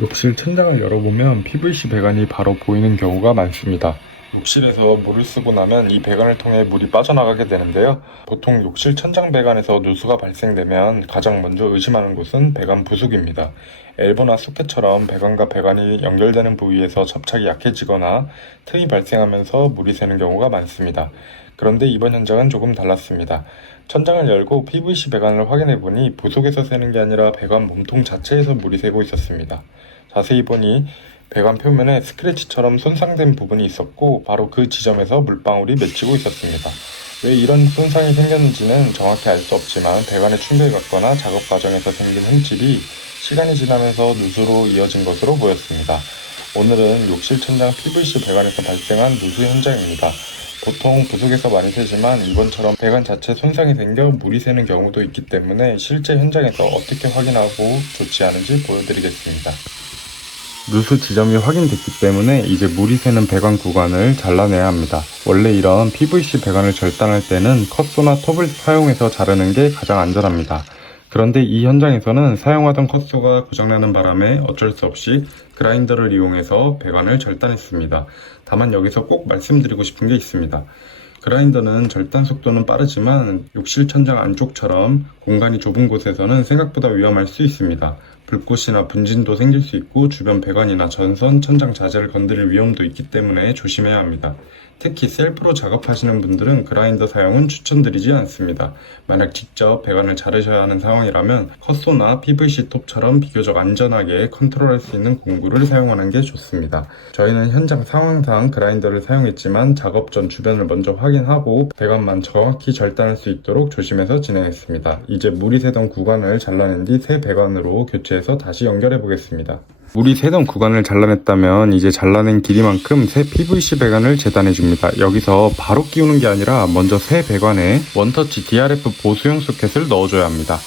욕실 천장을 열어보면 PVC 배관이 바로 보이는 경우가 많습니다. 욕실에서 물을 쓰고 나면 이 배관을 통해 물이 빠져나가게 되는데요. 보통 욕실 천장 배관에서 누수가 발생되면 가장 먼저 의심하는 곳은 배관 부속입니다. 엘보나 소켓처럼 배관과 배관이 연결되는 부위에서 접착이 약해지거나 틈이 발생하면서 물이 새는 경우가 많습니다. 그런데 이번 현장은 조금 달랐습니다. 천장을 열고 PVC 배관을 확인해 보니 부속에서 새는 게 아니라 배관 몸통 자체에서 물이 새고 있었습니다. 자세히 보니 배관 표면에 스크래치처럼 손상된 부분이 있었고 바로 그 지점에서 물방울이 맺히고 있었습니다. 왜 이런 손상이 생겼는지는 정확히 알 수 없지만 배관에 충격이 갔거나 작업 과정에서 생긴 흠집이 시간이 지나면서 누수로 이어진 것으로 보였습니다. 오늘은 욕실 천장 PVC 배관에서 발생한 누수 현장입니다. 보통 부속에서 많이 새지만 이번처럼 배관 자체 손상이 생겨 물이 새는 경우도 있기 때문에 실제 현장에서 어떻게 확인하고 조치하는지 보여드리겠습니다. 누수 지점이 확인됐기 때문에 이제 물이 새는 배관 구간을 잘라내야 합니다. 원래 이런 PVC 배관을 절단할 때는 컷소나 톱을 사용해서 자르는 게 가장 안전합니다. 그런데 이 현장에서는 사용하던 컷소가 고장나는 바람에 어쩔 수 없이 그라인더를 이용해서 배관을 절단했습니다. 다만 여기서 꼭 말씀드리고 싶은 게 있습니다. 그라인더는 절단 속도는 빠르지만 욕실 천장 안쪽처럼 공간이 좁은 곳에서는 생각보다 위험할 수 있습니다. 불꽃이나 분진도 생길 수 있고 주변 배관이나 전선, 천장 자재를 건드릴 위험도 있기 때문에 조심해야 합니다. 특히 셀프로 작업하시는 분들은 그라인더 사용은 추천드리지 않습니다. 만약 직접 배관을 자르셔야 하는 상황이라면 컷소나 PVC 톱처럼 비교적 안전하게 컨트롤할 수 있는 공구를 사용하는 게 좋습니다. 저희는 현장 상황상 그라인더를 사용했지만 작업 전 주변을 먼저 확인하고 배관만 정확히 절단할 수 있도록 조심해서 진행했습니다. 이제 물이 새던 구간을 잘라낸 뒤 새 배관으로 교체해서 다시 연결해 보겠습니다. 물이 새던 구간을 잘라냈다면 이제 잘라낸 길이만큼 새 PVC 배관을 재단해 줍니다. 여기서 바로 끼우는 게 아니라 먼저 새 배관에 원터치 DRF 보수용 소켓을 넣어줘야 합니다.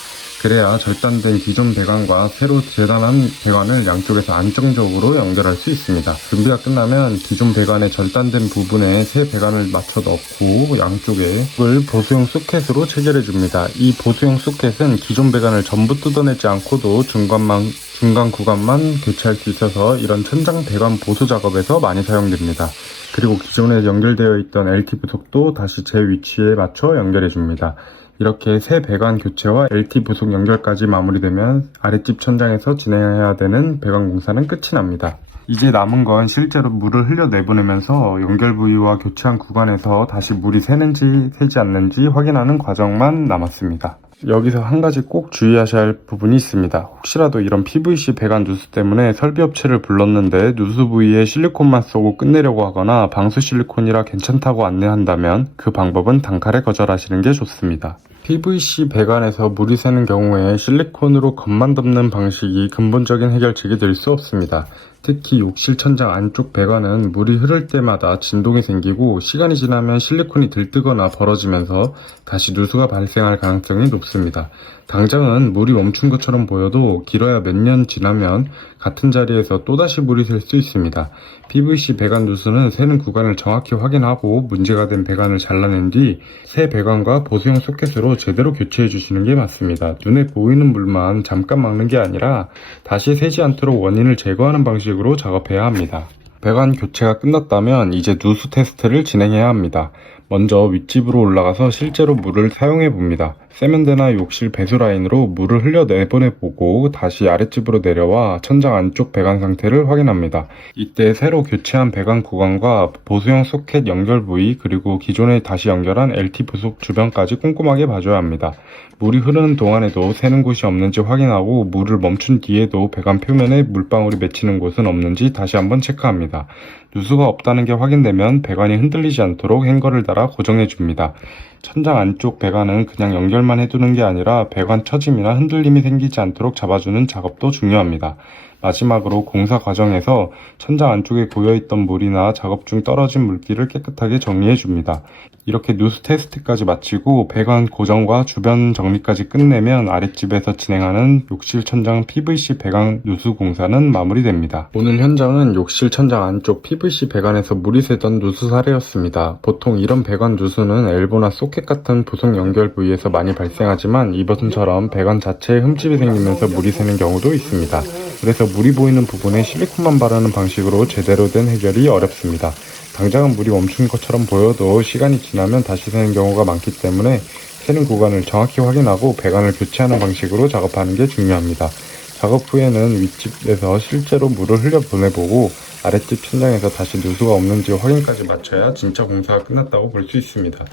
그래야 절단된 기존 배관과 새로 재단한 배관을 양쪽에서 안정적으로 연결할 수 있습니다. 준비가 끝나면 기존 배관의 절단된 부분에 새 배관을 맞춰 넣고 양쪽에 보수용 소켓으로 체결해 줍니다. 이 보수용 소켓은 기존 배관을 전부 뜯어내지 않고도 중간 구간만 교체할 수 있어서 이런 천장 배관 보수 작업에서 많이 사용됩니다. 그리고 기존에 연결되어 있던 LT 부속도 다시 제 위치에 맞춰 연결해 줍니다. 이렇게 새 배관 교체와 LT 부속 연결까지 마무리되면 아랫집 천장에서 진행해야 되는 배관 공사는 끝이 납니다. 이제 남은 건 실제로 물을 흘려 내보내면서 연결 부위와 교체한 구간에서 다시 물이 새는지 새지 않는지 확인하는 과정만 남았습니다. 여기서 한 가지 꼭 주의하셔야 할 부분이 있습니다. 혹시라도 이런 PVC 배관 누수 때문에 설비업체를 불렀는데 누수 부위에 실리콘만 쏘고 끝내려고 하거나 방수 실리콘이라 괜찮다고 안내한다면 그 방법은 단칼에 거절하시는 게 좋습니다. PVC 배관에서 물이 새는 경우에 실리콘으로 겉만 덮는 방식이 근본적인 해결책이 될 수 없습니다. 특히 욕실 천장 안쪽 배관은 물이 흐를 때마다 진동이 생기고 시간이 지나면 실리콘이 들뜨거나 벌어지면서 다시 누수가 발생할 가능성이 높습니다. 당장은 물이 멈춘 것처럼 보여도 길어야 몇 년 지나면 같은 자리에서 또다시 물이 셀 수 있습니다. PVC 배관 누수는 새는 구간을 정확히 확인하고 문제가 된 배관을 잘라낸 뒤 새 배관과 보수용 소켓으로 제대로 교체해 주시는 게 맞습니다. 눈에 보이는 물만 잠깐 막는 게 아니라 다시 새지 않도록 원인을 제거하는 방식으로 작업해야 합니다. 배관 교체가 끝났다면 이제 누수 테스트를 진행해야 합니다. 먼저 윗집으로 올라가서 실제로 물을 사용해 봅니다. 세면대나 욕실 배수 라인으로 물을 흘려 내보내보고 다시 아랫집으로 내려와 천장 안쪽 배관 상태를 확인합니다. 이때 새로 교체한 배관 구간과 보수용 소켓 연결 부위 그리고 기존에 다시 연결한 LT 부속 주변까지 꼼꼼하게 봐줘야 합니다. 물이 흐르는 동안에도 새는 곳이 없는지 확인하고 물을 멈춘 뒤에도 배관 표면에 물방울이 맺히는 곳은 없는지 다시 한번 체크합니다. 누수가 없다는 게 확인되면 배관이 흔들리지 않도록 행거를 달아 고정해 줍니다. 천장 안쪽 배관은 그냥 연결만 해두는 게 아니라 배관 처짐이나 흔들림이 생기지 않도록 잡아주는 작업도 중요합니다. 마지막으로 공사 과정에서 천장 안쪽에 고여있던 물이나 작업 중 떨어진 물기를 깨끗하게 정리해 줍니다. 이렇게 누수 테스트까지 마치고 배관 고정과 주변 정리까지 끝내면 아랫집에서 진행하는 욕실 천장 PVC 배관 누수 공사는 마무리됩니다. 오늘 현장은 욕실 천장 안쪽 PVC 배관에서 물이 새던 누수 사례였습니다. 보통 이런 배관 누수는 엘보나 소켓 같은 부속 연결 부위에서 많이 발생하지만 이번처럼 배관 자체에 흠집이 생기면서 물이 새는 경우도 있습니다. 그래서 물이 보이는 부분에 실리콘만 바르는 방식으로 제대로 된 해결이 어렵습니다. 당장은 물이 멈춘 것처럼 보여도 시간이 지나면 다시 새는 경우가 많기 때문에 새는 구간을 정확히 확인하고 배관을 교체하는 방식으로 작업하는 게 중요합니다. 작업 후에는 윗집에서 실제로 물을 흘려 보내보고 아랫집 천장에서 다시 누수가 없는지 확인까지 마쳐야 진짜 공사가 끝났다고 볼 수 있습니다.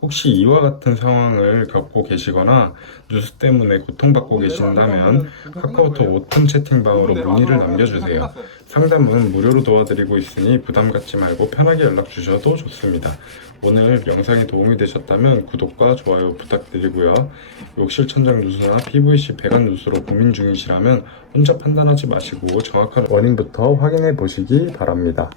혹시 이와 같은 상황을 겪고 계시거나 누수 때문에 고통받고 계신다면 카카오톡 오픈 채팅방으로 문의를 남겨주세요. 상담은 무료로 도와드리고 있으니 부담 갖지 말고 편하게 연락 주셔도 좋습니다. 오늘 영상이 도움이 되셨다면 구독과 좋아요 부탁드리고요. 욕실 천장 누수나 PVC 배관 누수로 고민 중이시라면 혼자 판단하지 마시고 정확한 원인부터 확인해 보시기 바랍니다.